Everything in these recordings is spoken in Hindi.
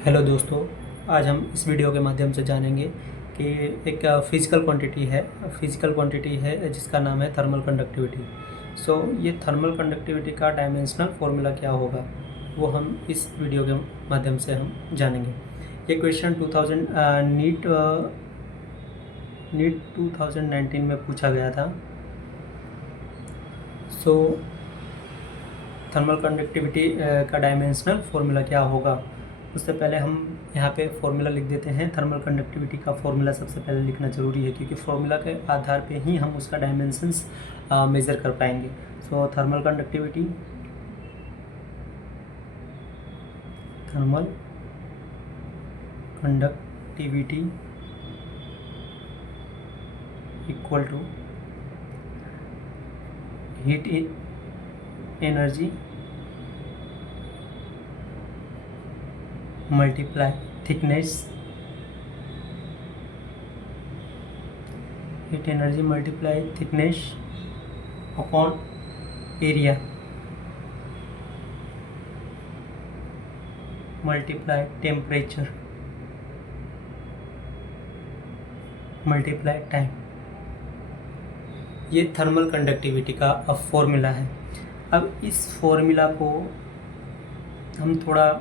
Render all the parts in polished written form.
हेलो दोस्तों, आज हम इस वीडियो के माध्यम से जानेंगे कि एक फिज़िकल क्वांटिटी है जिसका नाम है थर्मल कंडक्टिविटी। ये थर्मल कंडक्टिविटी का डायमेंशनल फॉर्मूला क्या होगा, वो हम इस वीडियो के माध्यम से हम जानेंगे। ये क्वेश्चन 2000 नीट 2019 में पूछा गया था। थर्मल कंडक्टिविटी का डायमेंशनल फॉर्मूला क्या होगा, उससे पहले हम यहाँ पे फॉर्मूला लिख देते हैं। थर्मल कंडक्टिविटी का फॉर्मूला सबसे पहले लिखना ज़रूरी है, क्योंकि फॉर्मूला के आधार पे ही हम उसका डायमेंशंस मेज़र कर पाएंगे। Thermal conductivity equal to heat energy multiply thickness, heat energy multiply thickness upon area multiply temperature multiply time. ये थर्मल कंडक्टिविटी का फॉर्मूला है। अब इस फॉर्मूला को हम थोड़ा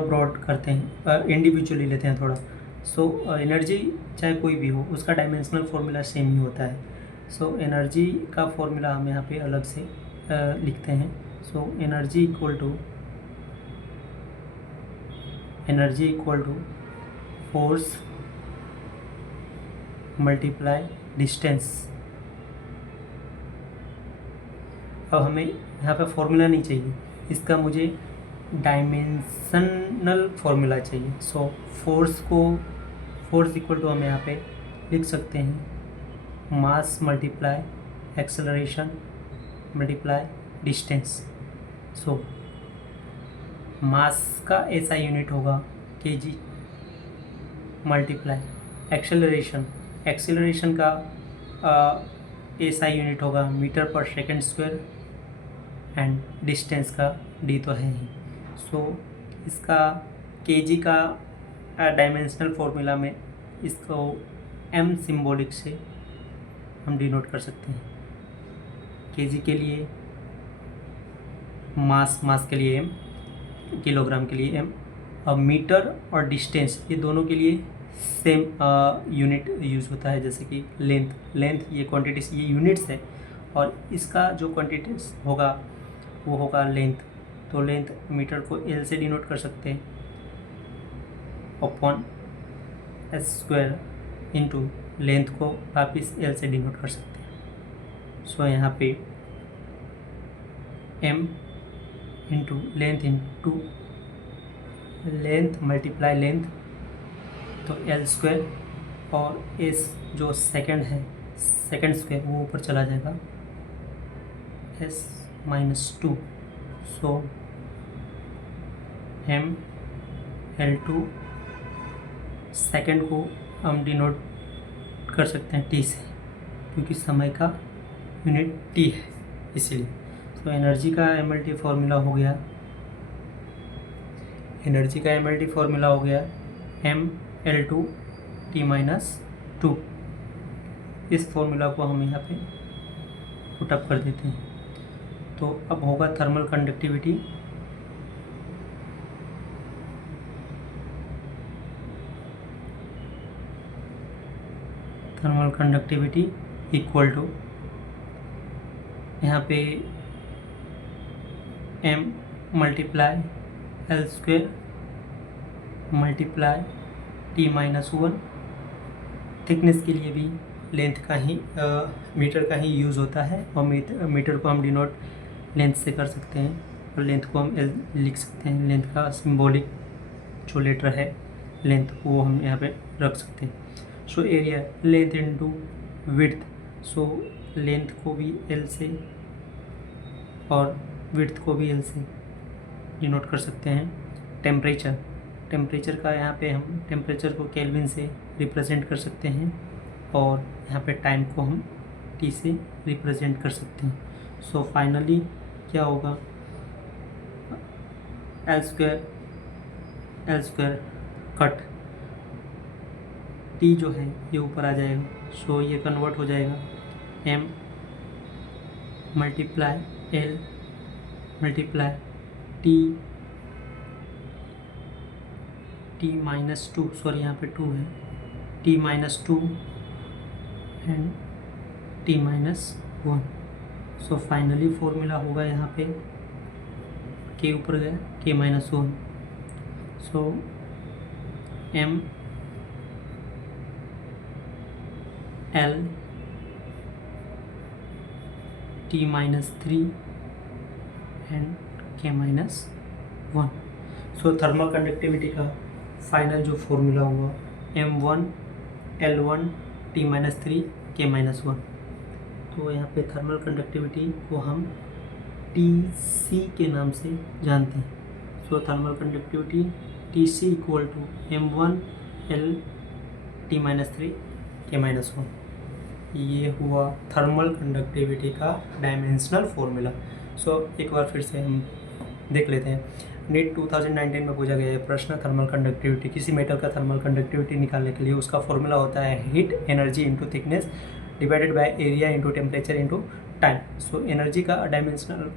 ब्रॉड करते हैं, इंडिविजुअली लेते हैं थोड़ा। एनर्जी चाहे कोई भी हो, उसका डायमेंशनल फॉर्मूला सेम ही होता है। एनर्जी का फॉर्मूला हम यहाँ पे अलग से लिखते हैं। Energy equal to force multiply distance. अब हमें यहाँ पे फॉर्मूला नहीं चाहिए, इसका मुझे डायमेंशनल फॉर्मूला चाहिए। फोर्स इक्वल टू हम यहाँ पे लिख सकते हैं mass multiply acceleration multiply distance. Mass का ऐसा यूनिट होगा kg मल्टीप्लाई एक्सेलरेशन का ऐसा यूनिट होगा मीटर पर सेकेंड स्क्वायर, एंड डिस्टेंस का d तो है ही। इसका kg का डायमेंशनल फॉर्मूला में इसको m सिंबॉलिक से हम डिनोट कर सकते हैं। kg के लिए मास के लिए m, किलोग्राम के लिए m। अब मीटर और डिस्टेंस ये दोनों के लिए सेम यूनिट यूज़ होता है, जैसे कि लेंथ ये क्वांटिटीज ये यूनिट्स है, और इसका जो क्वांटिटीज होगा वो होगा लेंथ। तो लेंथ मीटर को L से डिनोट कर सकते हैं upon s square into length को वापिस L से डिनोट कर सकते हैं। यहाँ पे m into length multiply length, तो L स्क्वायर, और s जो सेकंड है सेकंड स्क्वायर वो ऊपर चला जाएगा s -2। m L2 सेकंड को हम डिनोट कर सकते हैं t से, क्योंकि समय का यूनिट t है इसीलिए। एनर्जी का MLT फॉर्मूला हो गया m L2 t-2। इस फॉर्मूला को हम यहाँ पे पुटअप कर देते हैं। तो अब होगा थर्मल कंडक्टिविटी इक्वल टू, यहाँ पे m multiply L square multiply t-1। Thickness के लिए भी लेंथ का ही मीटर का ही यूज़ होता है, और मीटर को हम डिनोट लेंथ से कर सकते हैं, और लेंथ को हम L लिख सकते हैं। लेंथ का सिंबॉलिक जो लेटर है लेंथ वो हम यहाँ पे रख सकते हैं। Area length into width, length को भी L से और विड्थ को भी L से डिनोट कर सकते हैं। टेम्परेचर का यहाँ पे हम टेम्परेचर को केल्विन से रिप्रेजेंट कर सकते हैं, और यहाँ पे टाइम को हम t से रिप्रेजेंट कर सकते हैं। फाइनली क्या होगा, L square L square cut T जो है ये ऊपर आ जाएगा, सो ये कन्वर्ट हो जाएगा M multiply L multiply T minus two, sorry यहाँ पे 2 है, T minus 2 and T minus 1। So finally formula होगा यहाँ पे के ऊपर गया K minus 1, so M L T minus 3 and K minus 1। So thermal conductivity का फाइनल जो फॉर्मूला हुआ M1 L1 T माइनस 3 के माइनस 1। तो यहाँ पे थर्मल कंडक्टिविटी को हम TC के नाम से जानते हैं। So thermal conductivity TC equal to M1 L T minus 3 के माइनस 1। ये हुआ थर्मल कंडक्टिविटी का डायमेंशनल फॉर्मूला। सो एक बार फिर से हम देख लेते हैं। नीट 2019 में पूछा गया है प्रश्न थर्मल कंडक्टिविटी, किसी मेटल का थर्मल कंडक्टिविटी निकालने के लिए उसका फॉर्मूला होता है heat energy into thickness divided by area into temperature into time. So energy का डायमेंशनल